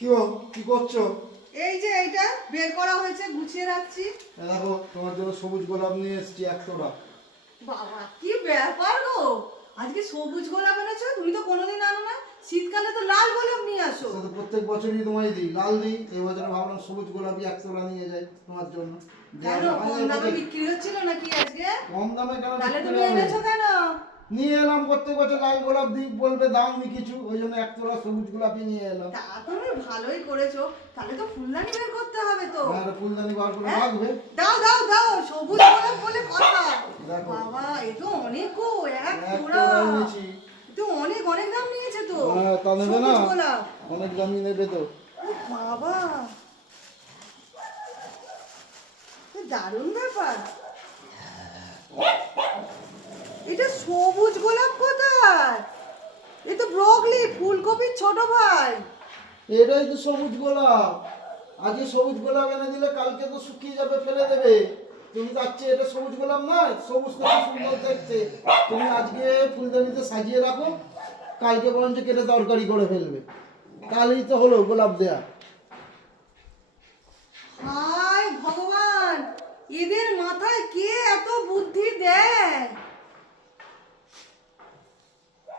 কি করছো? এই যে এইটা বের করা হয়েছে, গুছিয়ে রাখছি। দেখো তোমার জন্য সবুজ গোলাপ নিয়ে এসেছি 100টা। বাবা কি ব্যাপার গো, আজকে সবুজ গোলাপ এনেছো? তুমি তো কোনোদিন আনো না, শীতকালে তো লাল গোলাপ নিয়ে আসো। সেটা তো প্রত্যেক বছরই তোমায় দিই, লাল দিই। এই বছর ভাবলাম সবুজ গোলাপই 100টা নিয়ে যাই তোমার জন্য। কেন কম দামে বিক্রি হচ্ছিল নাকি আজকে? কম দামে কেন তাহলে বিক্রি তুমি হবে? এনেছো কেন? নিয়ে এলাম, প্রত্যেক বছর লাল গোলাপ দিই, বলবে দাম নি কিছু, ওই জন্য 100টা সবুজ গোলাপই নিয়ে এলাম। তা তুমি ভালোই করেছো, তাহলে তো ফুলদানি বের করতে হবে তো। আর ফুলদানি বার করে হ্যাঁ? রাখবে। দাও দাও দাও, সবুজ গোলাপ বলে কথা। দেখো। বাবা এ তো অনেক গো, এক 100টা তোড়া। এনেছি। তো অনেক অনেক দাম নিয়েছে তো। হ্যাঁ, তা নেবে না? সবুজ গোলাপ। অনেক দামি নেবে তো। বাবা দারুণ ব্যাপার। এটা সবুজ গোলাপ কোথায়? এ তো ব্রোকলি, ফুলকপির ছোট ভাই। এটাই তো সবুজ গোলাপ। আজকে সবুজ গোলাপ এনে দিলে কালকে তো শুকিয়ে যাবে, ফেলে দেবে। তুমি চাচ্ছি এটা সবুজ গোলাপ নয়, সবুজ তো কি সুন্দর দেখতে। তুমি আজকে ফুলদানিতে সাজিয়ে রাখো, কালকে বরঞ্চ কেটে তরকারি করে ফেলবে, তাহলেই তো হলো গোলাপ দেয়া। হায় ভগবান, এদের মাথায় কে এত বুদ্ধি দেয়?